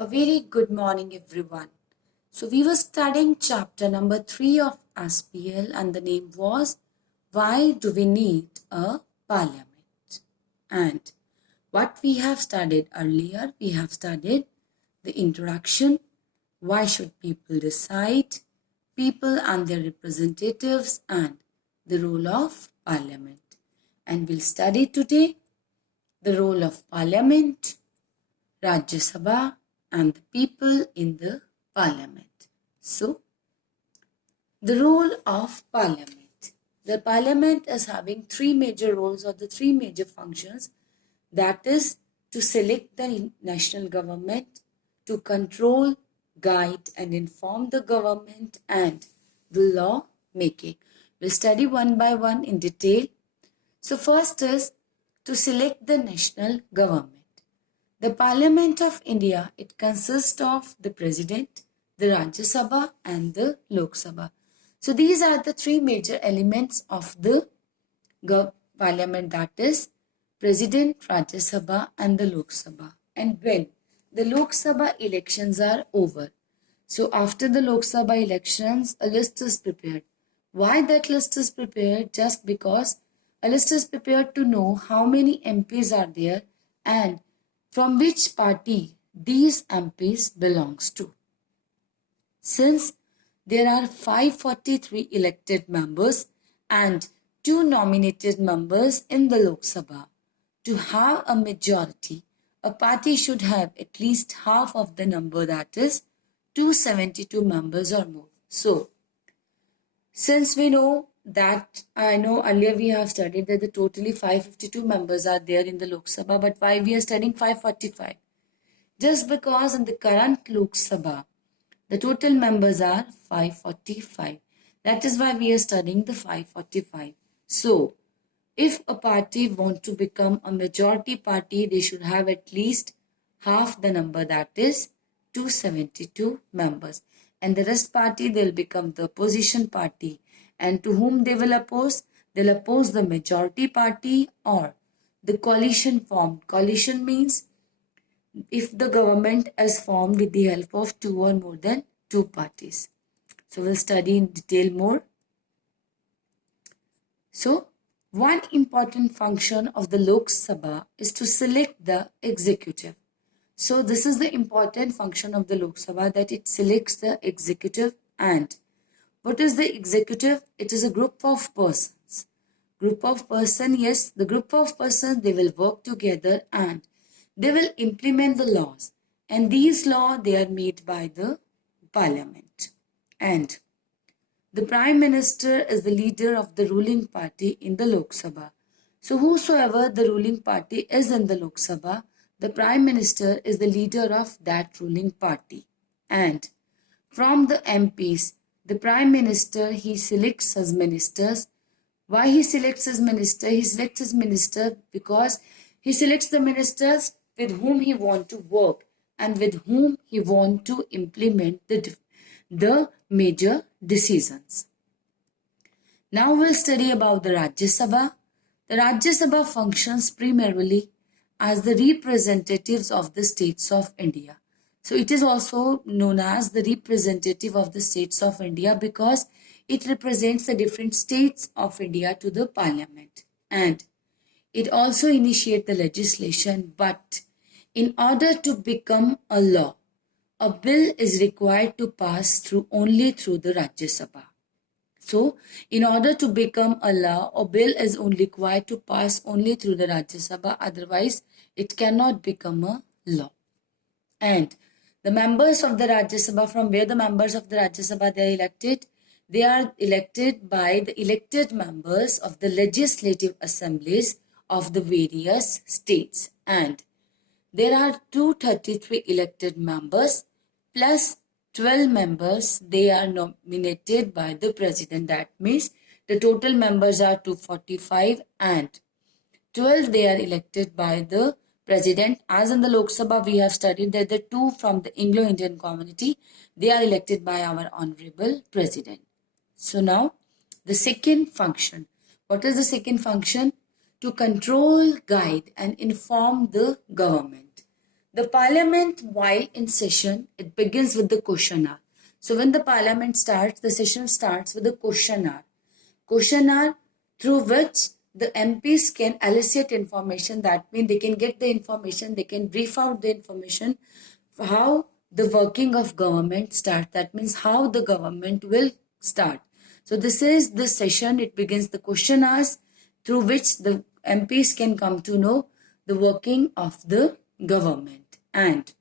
A very good morning, everyone. So, we were studying chapter number 3 of SPL, and the name was Why Do We Need a Parliament? And what we have studied earlier, we have studied the introduction, why should people decide, people and their representatives, and the role of Parliament. And we'll study today the role of Parliament, Rajya Sabha, and the people in the Parliament. So, the role of Parliament. The Parliament is having three major roles or the three major functions, that is to select the national government, to control, guide and inform the government, and the law making. We'll study one by one in detail. So first is to select the national government. The Parliament of India, it consists of the President, the Rajya Sabha and the Lok Sabha. So these are the three major elements of the Parliament, that is President, Rajya Sabha and the Lok Sabha. And when the Lok Sabha elections are over, so after the Lok Sabha elections, a list is prepared. Why that list is prepared? Just because a list is prepared to know how many MPs are there and from which party these MPs belongs to. Since there are 543 elected members and 2 nominated members in the Lok Sabha, to have a majority, a party should have at least half of the number, that is 272 members or more. So, since we know that, I know earlier we have studied that the totally 552 members are there in the Lok Sabha, but why we are studying 545? Just because in the current Lok Sabha, the total members are 545. That is why we are studying the 545. So, if a party wants to become a majority party, they should have at least half the number, that is 272 members. And the rest party, they'll become the opposition party. And to whom they will oppose? They'll oppose the majority party or the coalition formed. Coalition means if the government is formed with the help of two or more than two parties. So we'll study in detail more. So one important function of the Lok Sabha is to select the executive. So this is the important function of the Lok Sabha, that it selects the executive. And what is the executive? It is a group of persons. Group of persons, yes, the group of persons, they will work together and they will implement the laws. And these laws, they are made by the Parliament. And the Prime Minister is the leader of the ruling party in the Lok Sabha. So whosoever the ruling party is in the Lok Sabha, the Prime Minister is the leader of that ruling party. And from the MPs, the Prime Minister, he selects his ministers. Why he selects his minister? He selects his minister because he selects the ministers with whom he want to work and with whom he want to implement the major decisions. Now we'll study about the Rajya Sabha. The Rajya Sabha functions primarily as the representatives of the states of India. So it is also known as the representative of the states of India because it represents the different states of India to the Parliament. And it also initiates the legislation, but in order to become a law, a bill is required to pass only through the Rajya Sabha. So, in order to become a law, a bill is only required to pass only through the Rajya Sabha, otherwise it cannot become a law. And the members of the Rajya Sabha, from where the members of the Rajya Sabha they are elected? They are elected by the elected members of the legislative assemblies of the various states. And there are 233 elected members plus 12 members, they are nominated by the president. That means the total members are 245 and 12 they are elected by the president. As in the Lok Sabha, we have studied that the 2 from the Anglo-Indian community, they are elected by our honorable president. So now the second function. What is the second function? To control, guide and inform the government. The parliament, while in session, it begins with the question hour. So when the parliament starts, the session starts with the question hour. Question hour through which the MPs can elicit information. That means they can get the information, they can brief out the information, how the working of government starts. That means how the government will start. So this is the session. It begins the question hours through which the MPs can come to know the working of the government. And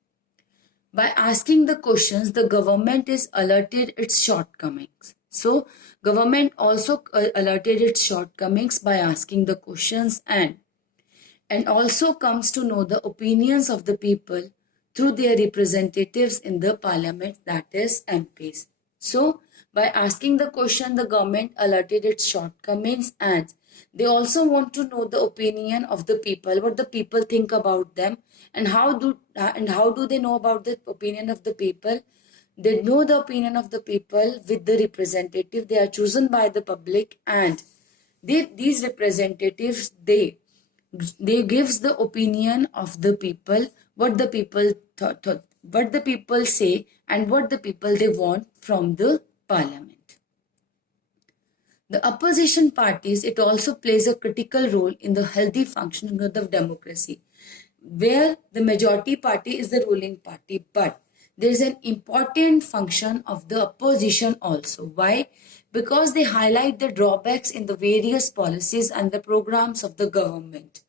by asking the questions, the government is alerted its shortcomings. So government also alerted its shortcomings by asking the questions, and also comes to know the opinions of the people through their representatives in the parliament, that is MPs. So by asking the question, the government alerted its shortcomings, and they also want to know the opinion of the people, what the people think about them, and how do they know about the opinion of the people. They know the opinion of the people with the representative. They are chosen by the public, and these representatives, they gives the opinion of the people, what the people what the people say, and what the people they want from the parliament. The opposition parties, it also plays a critical role in the healthy functioning of the democracy, where the majority party is the ruling party, but there is an important function of the opposition also. Why? Because they highlight the drawbacks in the various policies and the programs of the government.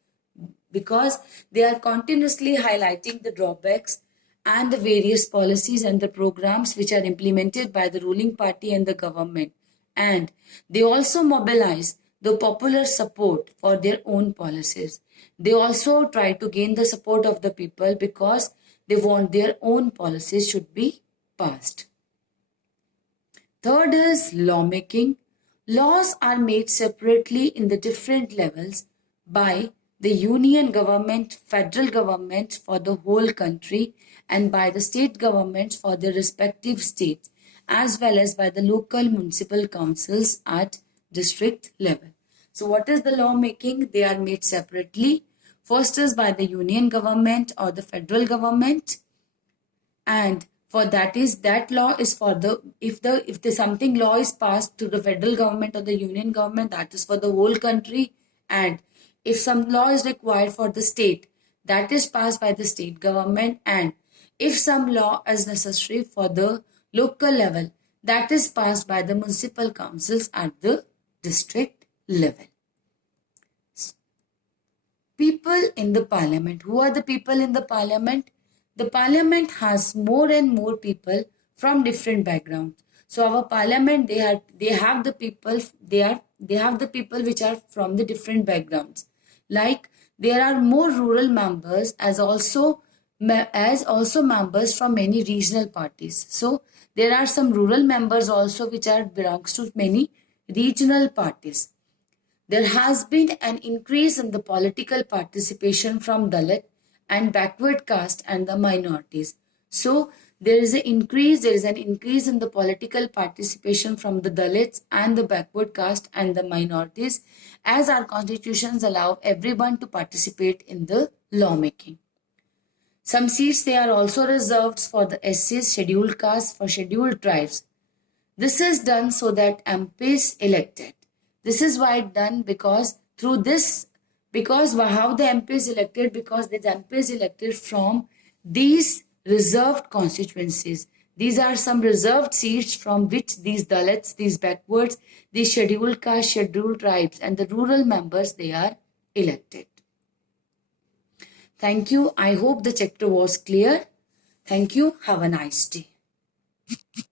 Because they are continuously highlighting the drawbacks and the various policies and the programs which are implemented by the ruling party and the government. And they also mobilize the popular support for their own policies. They also try to gain the support of the people because they want their own policies should be passed. Third is lawmaking. Laws are made separately in the different levels by the union government, federal government for the whole country, and by the state governments for their respective states, as well as by the local municipal councils at district level. So what is the law making? They are made separately. First is by the union government or the federal government, and for that law is for the if the something law is passed to the federal government or the union government, that is for the whole country. And if some law is required for the state, that is passed by the state government. And if some law is necessary for the local level, that is passed by the municipal councils at the district level. People in the parliament. Who are the people in the parliament? The parliament has more and more people from different backgrounds. So our parliament, they have the people which are from the different backgrounds. Like there are more rural members as also members from many regional parties. So there are some rural members also which belongs to many regional parties. There has been an increase in the political participation from Dalit and backward caste and the minorities. So there is an increase in the political participation from the Dalits and the backward caste and the minorities, as our constitutions allow everyone to participate in the lawmaking. Some seats, they are also reserved for the SCs, scheduled castes, for scheduled tribes. This is done so that MPs elected. This is why it's done because how the MP is elected, because the MP is elected from these reserved constituencies. These are some reserved seats from which these Dalits, these backwards, these scheduled castes, scheduled tribes and the rural members, they are elected. Thank you. I hope the chapter was clear. Thank you. Have a nice day.